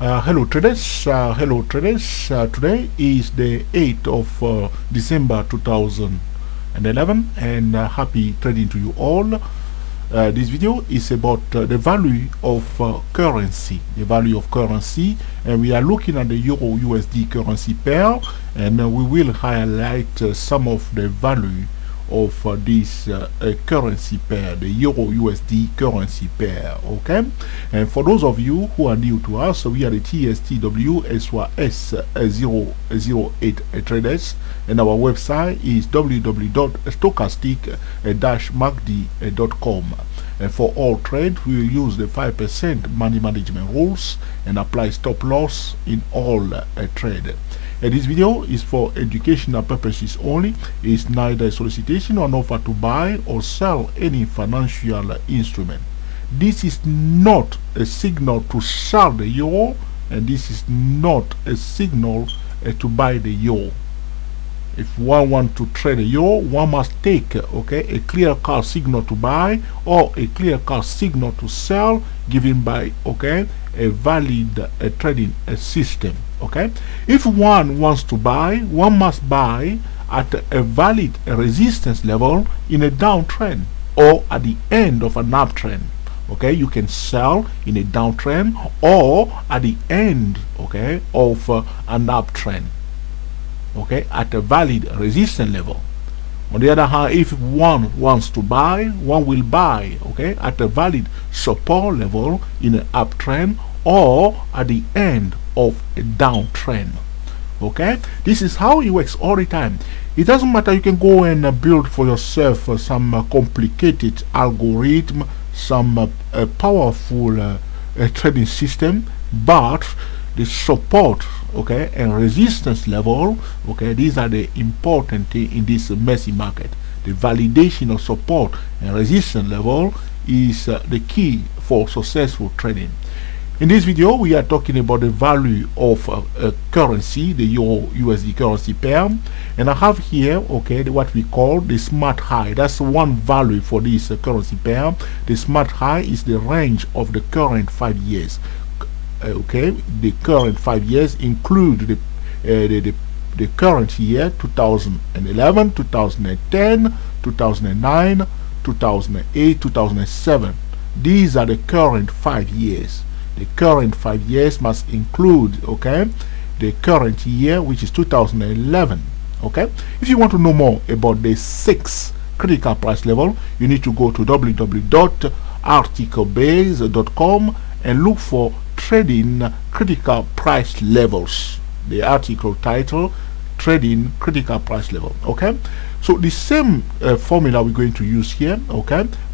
Hello traders, today is the 8th of December 2011 and happy trading to you all. This video is about the value of currency, and we are looking at the Euro USD currency pair, and we will highlight some of the value of this currency pair, the Euro USD currency pair. Okay, and for those of you who are new to us, we are the TSTW S008 traders, and our website is www.stochastic-macd.com. And for all trade, we will use the 5% money management rules and apply stop loss in all trade. This video is for educational purposes only. It is neither a solicitation or an offer to buy or sell any financial instrument. This is not a signal to sell the euro, and this is not a signal to buy the euro. If one wants to trade a euro, one must take a clear-cut signal to buy or a clear-cut signal to sell, given by a valid trading system. Okay, if one wants to buy, one must buy at a valid resistance level in a downtrend or at the end of an uptrend. Okay, you can sell in a downtrend or at the end of an uptrend. Okay, at a valid resistance level. On the other hand, if one wants to buy, one will buy at a valid support level in an uptrend or at the end of a downtrend. Okay, this is how it works all the time. It doesn't matter, you can go and build for yourself some complicated algorithm, some powerful trading system, but the support and resistance level, these are the important thing in this messy market. The validation of support and resistance level is the key for successful trading. In this video, we are talking about the value of currency, the Euro USD currency pair, and I have here what we call the smart high. That's one value for this currency pair. The smart high is the range of the current 5 years. The current 5 years include the current year 2011, 2010, 2009, 2008, 2007. These are the current 5 years. The current 5 years must include the current year, which is 2011. If you want to know more about the 6 critical price level, you need to go to www.articlebase.com and look for trading critical price levels. The article title, trading critical price level. So the same formula we're going to use here.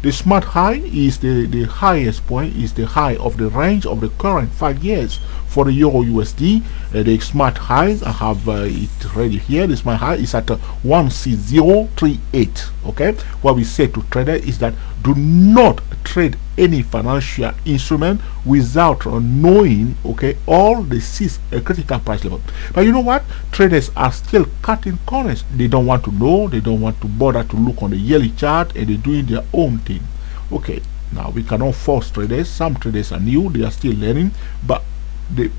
The smart high is the highest point, is the high of the range of the current 5 years. For the Euro USD, the smart highs, I have it ready here. The smart high is at 16038. What we say to traders is that do not trade any financial instrument without knowing all the 6 critical price level. But you know what? Traders are still cutting corners. They don't want to know, they don't want to bother to look on the yearly chart, and they're doing their own thing. Now we cannot force traders. Some traders are new, they are still learning, but they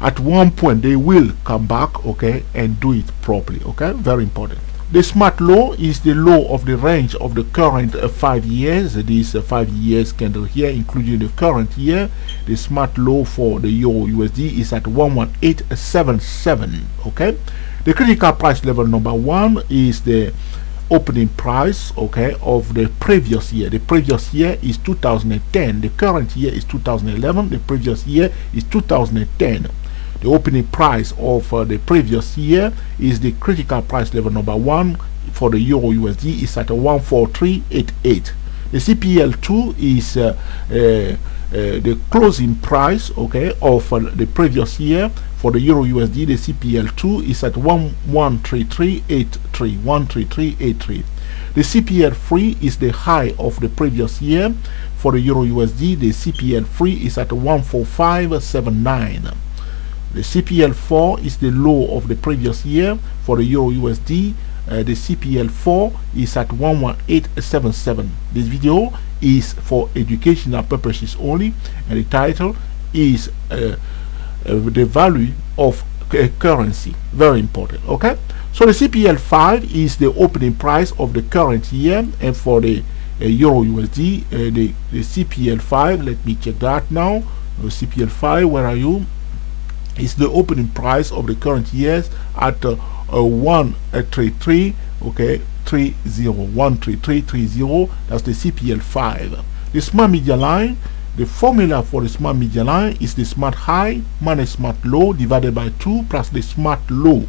at one point they will come back and do it properly. Very important. The smart low is the low of the range of the current 5 years. This 5 years candle here, including the current year. The smart low for the Euro USD is at 11877. The critical price level number 1 is the opening price of the previous year. The previous year is 2010. The current year is 2011. The previous year is 2010. The opening price of the previous year is the critical price level number 1 for the Euro USD is at 14388. The CPL2 is the closing price of the previous year. For the Euro USD, the CPL2 is at 13383. 13383. The CPL3 is the high of the previous year. For the Euro USD, the CPL3 is at 14579. The CPL4 is the low of the previous year. For the Euro USD, the CPL4 is at 11877. This video is for educational purposes only, and the title is the value of a currency. Very important. Okay, so the CPL5 is the opening price of the current year, and for the Euro USD, the CPL5, let me check that now. CPL5, where are you? Is the opening price of the current years at 133, okay, 13330. That's the CPL5. The smart media line, the formula for the smart media line is the smart high minus smart low divided by 2 plus the smart low.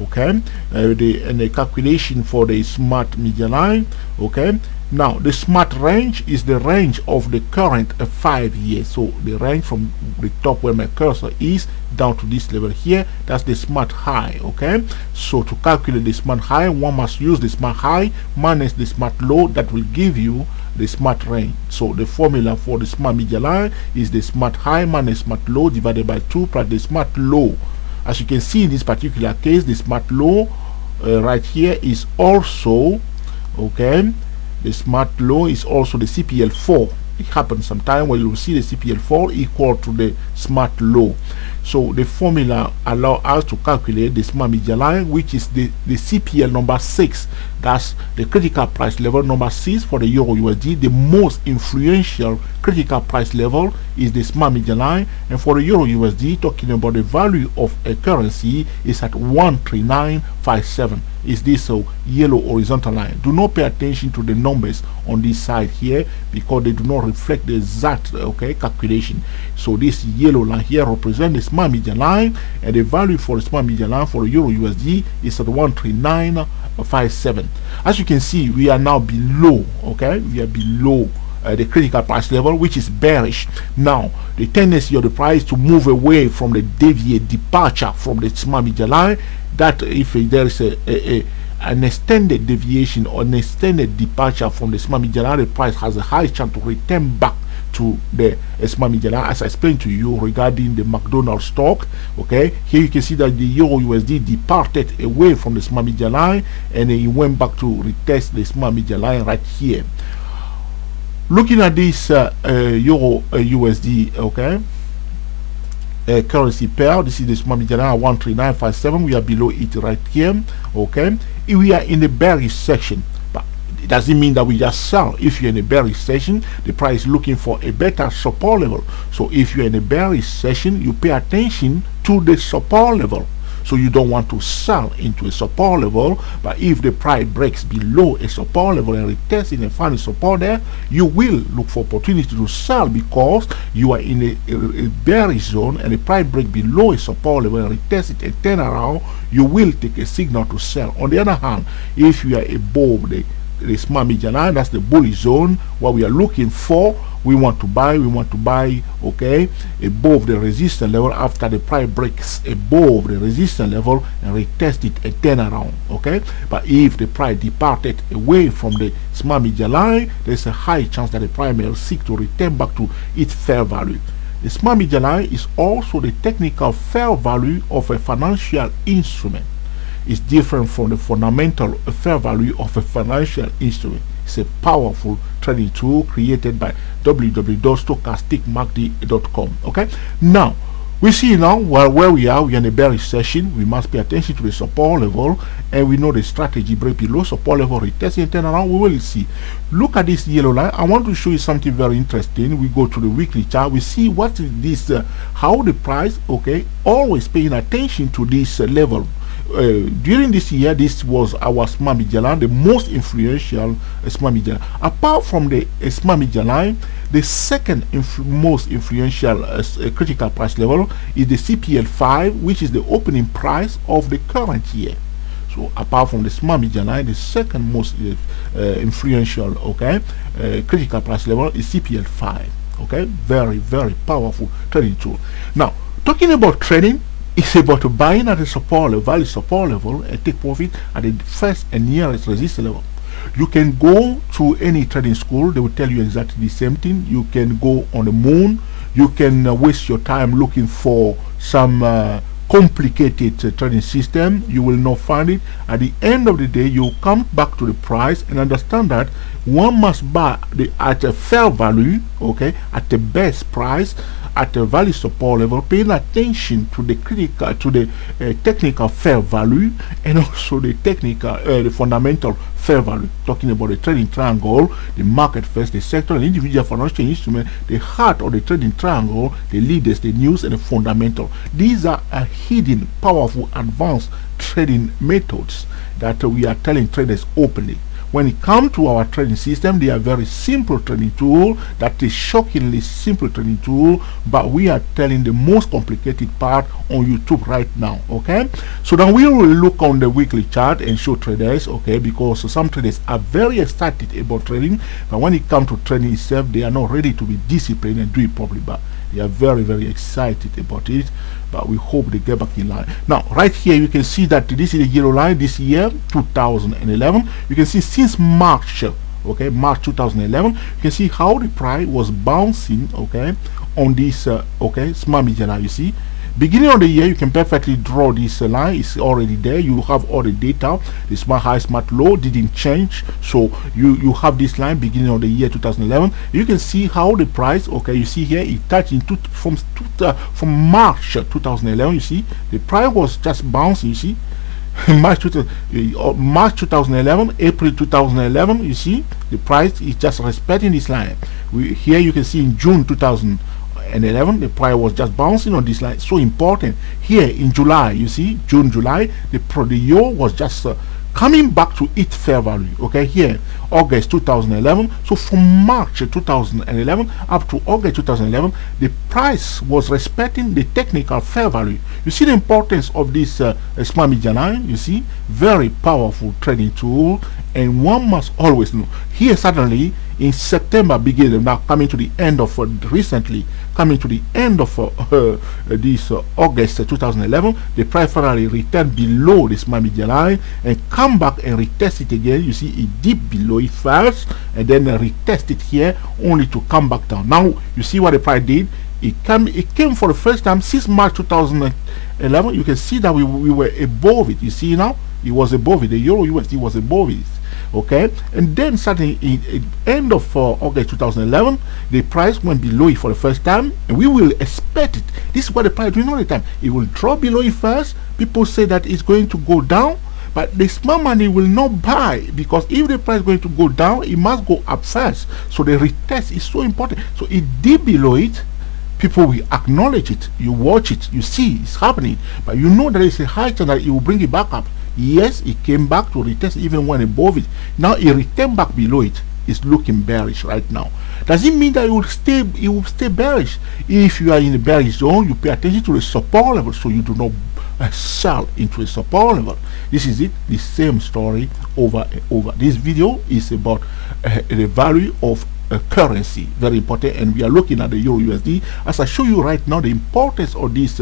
Okay, and the calculation for the smart media line. Okay, now the smart range is the range of the current 5 years. So the range from the top where my cursor is down to this level here, that's the smart high. Okay, so to calculate the smart high, one must use the smart high minus the smart low. That will give you the smart range. So the formula for the smart media line is the smart high minus smart low divided by 2 plus the smart low. As you can see in this particular case, the smart low right here is also, okay, the smart low is also the CPL4. It happens sometime where you will see the CPL4 equal to the smart low. So the formula allows us to calculate the smart media line, which is the CPL number 6. That's the critical price level number 6 for the Euro USD. The most influential critical price level is the smart media line, and for the Euro USD, talking about the value of a currency, is at 13957. Is this yellow horizontal line? Do not pay attention to the numbers on this side here because they do not reflect the exact calculation. So this yellow line here represents the smart media line, and the value for the smart media line for the Euro USD is at 13957. As you can see, we are now below. Okay, we are below the critical price level, which is bearish. Now the tendency of the price to move away from the departure from the smart media line, that if there is an extended deviation or an extended departure from the smart media line, the price has a high chance to return back to the smart media line, as I explained to you regarding the McDonald's stock. Okay, here you can see that the Euro USD departed away from the smart media line and it went back to retest the smart media line right here. Looking at this Euro USD, okay, currency pair, this is the smart media line 13957. We are below it right here. Okay, we are in the bearish section, but it doesn't mean that we just sell. If you're in a bearish session, the price is looking for a better support level. So if you're in a bearish session, you pay attention to the support level. So you don't want to sell into a support level, but if the price breaks below a support level and retests and find a support there, you will look for opportunity to sell because you are in a bearish zone, and the price break below a support level and retest it and turn around, you will take a signal to sell. On the other hand, if you are above the smart media line, that's the bullish zone, what we are looking for, we want to buy, okay, above the resistance level. After the price breaks above the resistance level and retest it and turn around. Okay, but if the price departed away from the smart media line, there's a high chance that the price may seek to return back to its fair value. The smart media line is also the technical fair value of a financial instrument. It's different from the fundamental fair value of a financial instrument. It's a powerful trading tool created by www.stochasticmarket.com. Okay, now we see now where we are in a bearish session. We must pay attention to the support level, and we know the strategy break below support level, retest and turn around. We will see. Look at this yellow line. I want to show you something very interesting. We go to the weekly chart. We see what is this, how the price, okay, always paying attention to this level. During this year, this was our smart media line, the most influential smart media line. Apart from the smart media line, the second most influential critical price level is the CPL5, which is the opening price of the current year. So apart from the smart media line, the second most influential, okay, critical price level is CPL5. Okay, very, very powerful trading tool. Now, talking about trading, it's about buying at the support level, value support level, and take profit at the first and nearest resistance level. You can go to any trading school, they will tell you exactly the same thing. You can go on the moon, you can waste your time looking for some complicated trading system. You will not find it. At the end of the day, you come back to the price and understand that one must buy at a fair value, okay, at the best price, at a value support level, paying attention to the critical, to the technical fair value, and also the technical, the fundamental fair value. Talking about the trading triangle, the market first, the sector, and individual financial instrument, the heart of the trading triangle, the leaders, the news, and the fundamental. These are hidden, powerful, advanced trading methods that we are telling traders openly. When it comes to our trading system, they are very simple trading tool. That is shockingly simple trading tool, but we are telling the most complicated part on YouTube right now. Okay, so then we will look on the weekly chart and show traders. Okay, because some traders are very excited about trading, but when it comes to trading itself, they are not ready to be disciplined and do it properly. But they are very excited about it, but we hope they get back in line. Now right here you can see that this is the yellow line. This year 2011, you can see since March, okay, March 2011, you can see how the price was bouncing, okay, on this okay, smart media line. You see, beginning of the year, you can perfectly draw this line. It's already there. You have all the data. The smart high, smart low didn't change. So you have this line beginning of the year 2011. You can see how the price, okay, you see here it touched into from March 2011. You see the price was just bouncing. You see March 2011, April 2011. You see the price is just respecting this line. Here you can see in June 2011 the price was just bouncing on this line. So important. Here in July, you see, June, July, the year was just coming back to its fair value. Okay, here August 2011. So from March 2011 up to August 2011, the price was respecting the technical fair value. You see the importance of this smart media line. You see, very powerful trading tool, and one must always know. Here suddenly in September beginning, now coming to the end of recently coming to the end of this August 2011, the price finally returned below the smart media line and come back and retest it again. You see it dipped below it first and then retest it here, only to come back down. Now you see what the price did. It came for the first time since March 2011. You can see that we were above it. You see now it was above it. The Euro USD was above it. Okay, and then starting in end of August 2011, the price went below it for the first time, and we will expect it. This is what the price is doing all the time. It will drop below it first. People say that it's going to go down, but the smart money will not buy, because if the price is going to go down, it must go up first. So the retest is so important. So it did below it. People will acknowledge it. You watch it, you see it's happening, but you know there is a high chance that it will bring it back up. Yes, it came back to retest even when above it. Now it returned back below it. It's looking bearish right now. Does it mean that it will stay bearish? If you are in the bearish zone, you pay attention to the support level, so you do not sell into a support level. This is it, the same story over and over. This video is about the value of a currency, very important, and we are looking at the Euro USD. As I show you right now, the importance of this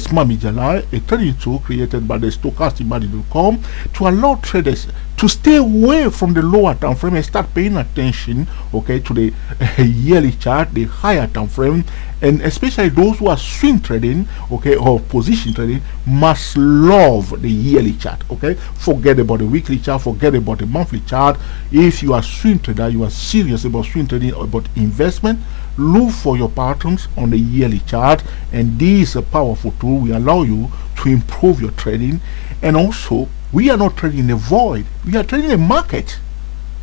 smart media line, a trading tool created by the stochasticmarket.com to allow traders to stay away from the lower time frame and start paying attention, okay, to the yearly chart, the higher time frame, and especially those who are swing trading, okay, or position trading, must love the yearly chart. Okay, forget about the weekly chart, forget about the monthly chart. If you are swing trader, you are serious about swing trading, about investment, look for your patterns on the yearly chart, and this is a powerful tool. We allow you to improve your trading. And also, we are not trading a void, we are trading a market.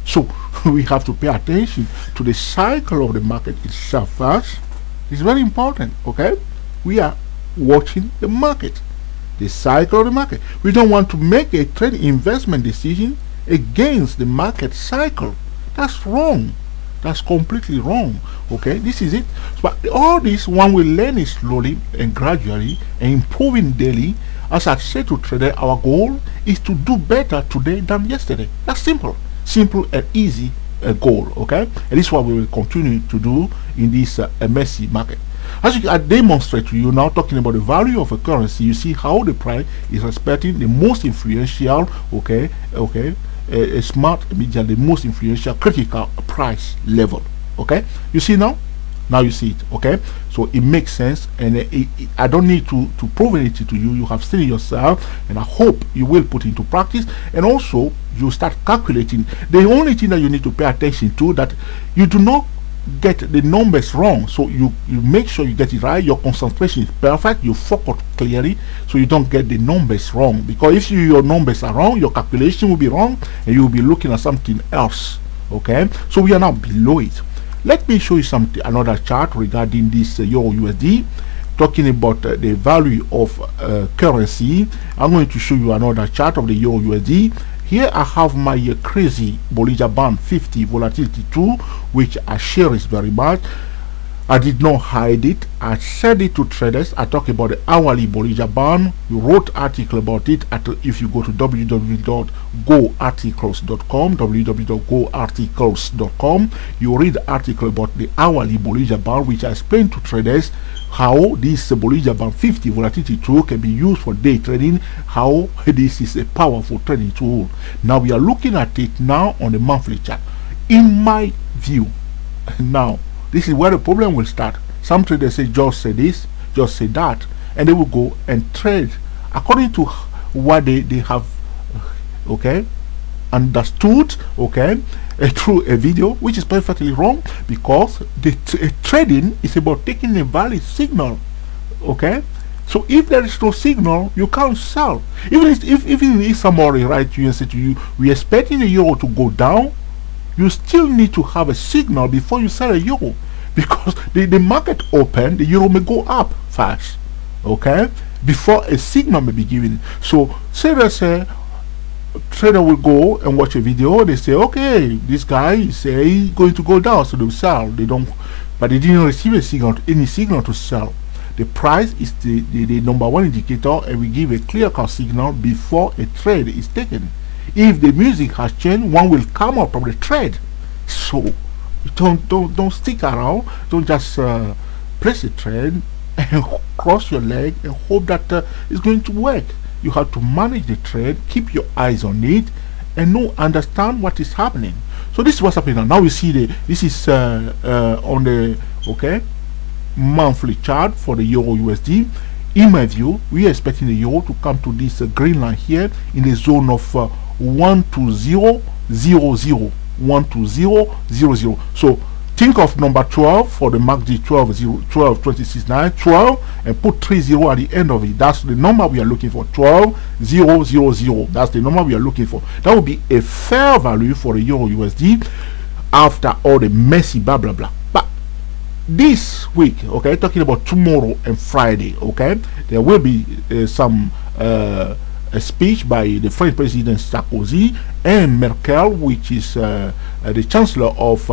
So we have to pay attention to the cycle of the market itself first. It's very important. Okay, we are watching the market, the cycle of the market. We don't want to make a trade investment decision against the market cycle. That's wrong. That's completely wrong. Okay, this is it. But all this one will learn it slowly and gradually and improving daily. As I say to trader, our goal is to do better today than yesterday. That's simple and easy goal. Okay, and this is what we will continue to do in this messy market. As I demonstrate to you now, talking about the value of a currency, you see how the price is respecting the most influential, a smart media, the most influential critical price level. Okay, you see now you see it. Okay, so it makes sense, and I don't need to prove anything to you. You have seen it yourself, and I hope you will put into practice, and also you start calculating. The only thing that you need to pay attention to, that you do not get the numbers wrong. So you make sure you get it right. Your concentration is perfect. You focus clearly, so you don't get the numbers wrong. Because if your numbers are wrong, your calculation will be wrong, and you will be looking at something else. Okay, so we are now below it. Let me show you another chart regarding this Euro USD, talking about the value of currency. I'm going to show you another chart of the Euro USD. Here I have my crazy Bollinger Band 50 volatility tool, which I cherish very much. I did not hide it. I said it to traders. I talk about the hourly Bollinger Band. You wrote article about it if you go to www.goarticles.com, www.goarticles.com. You read the article about the hourly Bollinger Band, which I explained to traders how this Bollinger Band 50 volatility tool can be used for day trading, how this is a powerful trading tool. Now we are looking at it now on the monthly chart. In my view, now this is where the problem will start. Some traders say just say this, just say that, and they will go and trade according to what they have understood, through a video, which is perfectly wrong, because the trading is about taking a valid signal. So if there is no signal, you can't sell. Even if somebody writes to you and say to you, we're expecting the euro to go down, you still need to have a signal before you sell a euro, because the market open, the euro may go up fast, before a signal may be given. So say they say, trader will go and watch a video, they say, okay, this guy is going to go down, so they will sell. They don't, but they didn't receive any signal to sell. The price is the number one indicator, and we give a clear-cut signal before a trade is taken. If the music has changed, one will come out from the trade. So don't stick around. Don't just place a trade and cross your leg and hope that it's going to work. You have to manage the trade, keep your eyes on it, and understand what is happening. So this is what's happening now. Now we see this is on the monthly chart for the Euro USD. In my view, we are expecting the euro to come to this green line here in the zone of 12000, 12000. So think of number 12 for the MACD 12, and put 30 at the end of it. That's the number we are looking for. 12000. That's the number we are looking for. That will be a fair value for the Euro USD after all the messy blah blah blah. But this week, talking about tomorrow and Friday, there will be some a speech by the French President Sarkozy and Merkel, which is the Chancellor of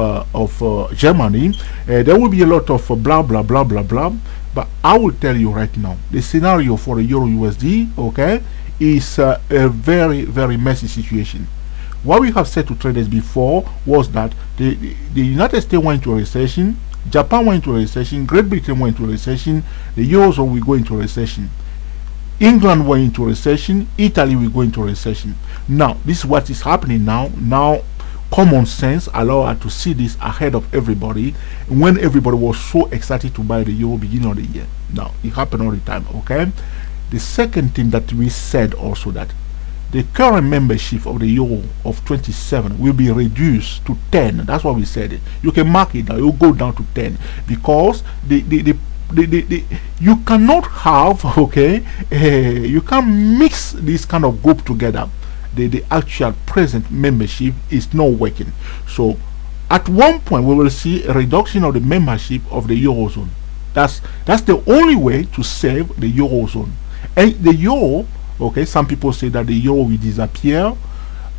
Germany. There will be a lot of blah blah blah blah blah. But I will tell you right now, the scenario for the Euro USD, is a very, very messy situation. What we have said to traders before was that the United States went into a recession, Japan went into a recession, Great Britain went into a recession, the Eurozone will go into a recession. England went into a recession, Italy will go into a recession. Now, this is what is happening now. Now, common sense allow us to see this ahead of everybody, when everybody was so excited to buy the euro beginning of the year. Now, it happened all the time, The second thing that we said also, that the current membership of the euro of 27 will be reduced to 10. That's what we said. You can mark it down. It will go down to 10, because you cannot have you can't mix this kind of group together. The actual present membership is not working. So at one point we will see a reduction of the membership of the Eurozone. That's the only way to save the Eurozone. And the euro, some people say that the euro will disappear.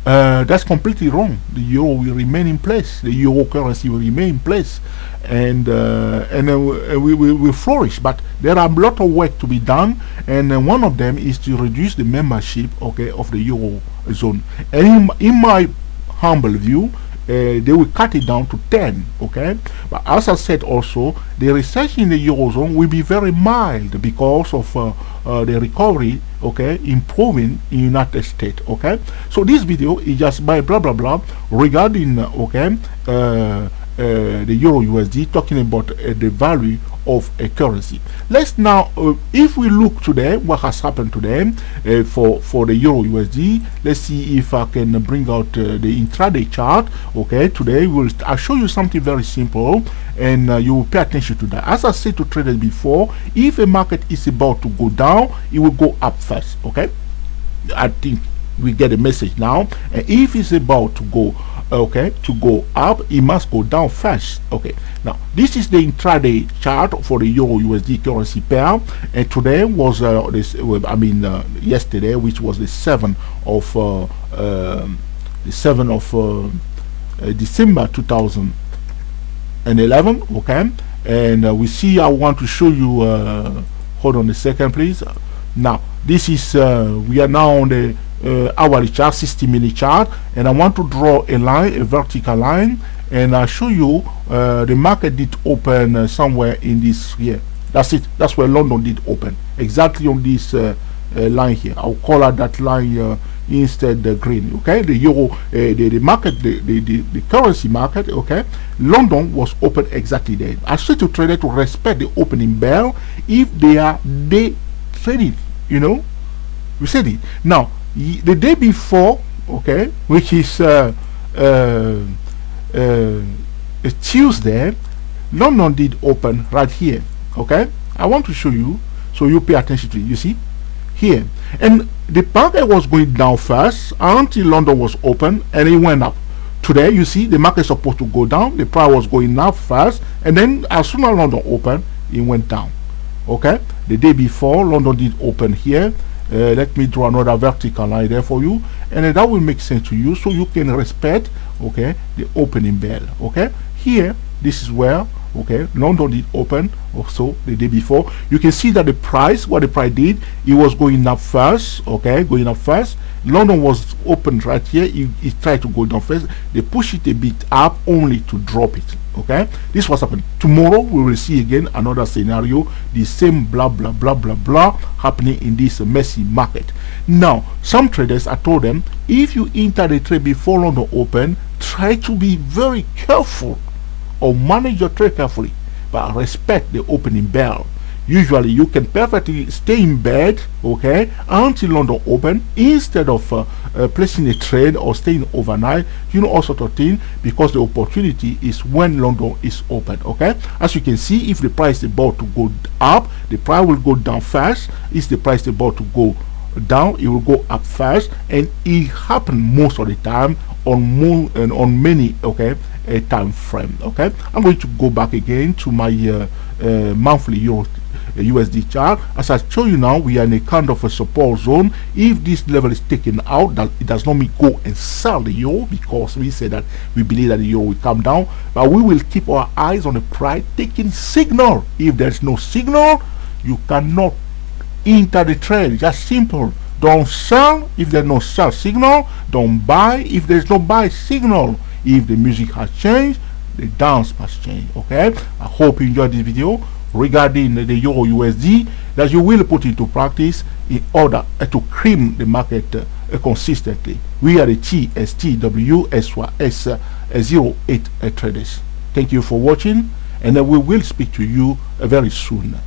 That's completely wrong. The euro will remain in place. The euro currency will remain in place, and we will flourish. But there are a lot of work to be done, and one of them is to reduce the membership of the euro zone. And in my humble view, they will cut it down to 10. But as I said also, the recession in the eurozone will be very mild because of the recovery improving in United States. So this video is just by blah blah blah regarding the euro USD, talking about the value of a currency. Let's now if we look today what has happened today for the euro USD, let's see if I can bring out the intraday chart. Today I'll show you something very simple, and you will pay attention to that. As I said to traders before, if a market is about to go down, it will go up first. Okay, I think we get a message now. And if it's about to go up, it must go down first. Okay, now this is the intraday chart for the Euro USD currency pair, and today was yesterday, which was the 7th of December 2011. Okay, and we see, I want to show you, hold on a second please. Now this is we are now on the hourly chart, 60-minute chart, and I want to draw a line, a vertical line, and I'll show you the market did open somewhere in this here. That's it. That's where London did open, exactly on this line here. I'll call out that line instead the green. Okay, the euro, the market, the currency market. Okay, London was open exactly there. I say to traders to respect the opening bell if they are day trading. You know, we said it. Now the day before, okay, which is Tuesday, London did open right here. Okay, I want to show you so you pay attention to it. You see here, and the market was going down first until London was open, and it went up. Today, you see, the market is supposed to go down. The price was going up first, and then as soon as London opened, it went down. Okay, the day before, London did open here. Let me draw another vertical line there for you, and that will make sense to you, so you can respect, okay, the opening bell. Okay, here, this is where, okay, London did open also the day before. You can see that the price, what the price did, it was going up first. Okay, going up first. London was open right here. It tried to go down first. They push it a bit up only to drop it. Okay, this was happening. Tomorrow we will see again another scenario, the same blah blah blah blah blah happening in this messy market. Now, some traders, I told them, if you enter the trade before London open, try to be very careful or manage your trade carefully, but respect the opening bell. Usually you can perfectly stay in bed, okay, until London open, instead of placing a trade or staying overnight, you know, all sort of thing, because the opportunity is when London is open. Okay, as you can see, if the price is about to go up, the price will go down fast. If the price is about to go down, it will go up fast, and it happens most of the time on many, okay, a time frame. Okay, I'm going to go back again to my monthly USD chart. As I show you now, we are in a kind of a support zone. If this level is taken out, that it does not mean go and sell the euro, because we say that we believe that the euro will come down, but we will keep our eyes on the price taking signal. If there's no signal, you cannot enter the trade. Just simple. Don't sell if there's no sell signal. Don't buy if there's no buy signal. If the music has changed, the dance must change. Okay, I hope you enjoyed this video regarding the Euro USD, that you will put into practice in order to cream the market consistently. We are the TSTWSYS08 traders. Thank you for watching, and we will speak to you very soon.